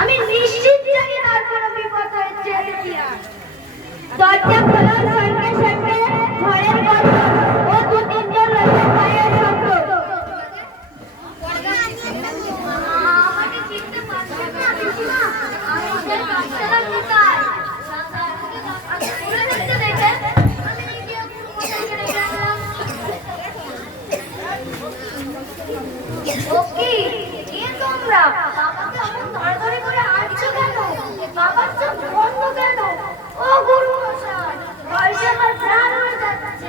আমি নিশ্চিত জানি তার কোনো বিপদ হয়েছে। দরজা খোলা, সঙ্গে সঙ্গে ঘরের কথা ও দু তিনজন লোকের পায়ের শব্দ। আমাকে চিনতে পারছেন না পিসিমা? আমাদের বাচ্চারা কোথায়? দেখে আমি গিয়ে ওকে কে তোমরা? বাবাকে এমন ধরাধরি করে আনছো কেন? বাবার চোখ বন্ধ কেন? ও গুরু মশাই, ভয়সে আমার প্রাণ হয়ে যাচ্ছে।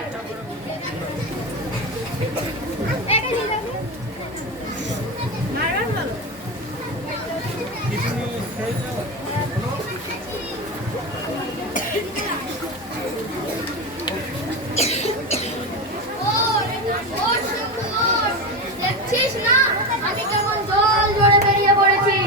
দেখছিস না আমি কেমন জল জড়ে বেরিয়ে পড়েছি?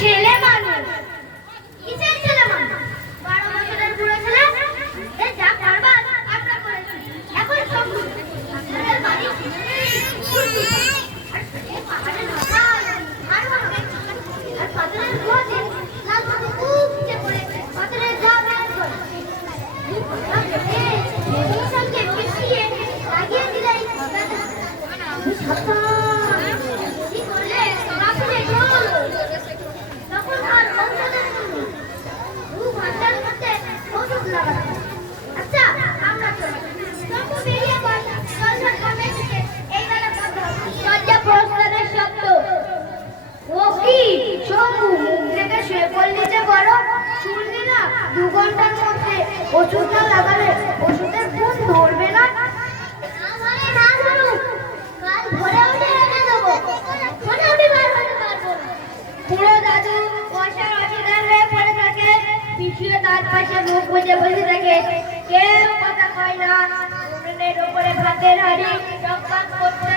ছেলে মানুষ, কিসের ছেলে মানুষ? 12 বছরের বুড়ো ছেলে, যা করবার আমরা করেছি। এখন সব আপনাদের বাড়ি পাহাড়ের মাথায় আর পাথরের গুহাতে লাল পাথর উপচে পড়ে পাথরের গা বের করে সঙ্গে পিছিয়ে লাগিয়ে দিলেই কি করলে পাথরে জল। তখন আর ঔষধের ঘন্টার মধ্যে ওষুধ লাগাতে। আচ্ছা আমরা চলি বেরিয়ে পড়। জলঝট কমে থেকে এই বেলা দরজা প্রস্তাবের শব্দ। ও কি শম্ভু, মুখ থেকে শুয়ে পড়লি যে বড়? শুনলি না 2 ঘন্টার মধ্যে ওষুধ না লাগালে ওষুধের গুণ ধরবে না? না ধরুক, কাল ভোরে উঠে এনে দেবো। মনে আমি বার হতে পারবো না। পুরো দাদু বসার অসুবিধার হয়ে পড়ে থাকে, পিছিয়ে তার পাশে মুখ বুঝে বসে থাকে। কেউ কথা কয় না। উনুনের ওপরে ভাতের হাঁড়ি টকবক করতে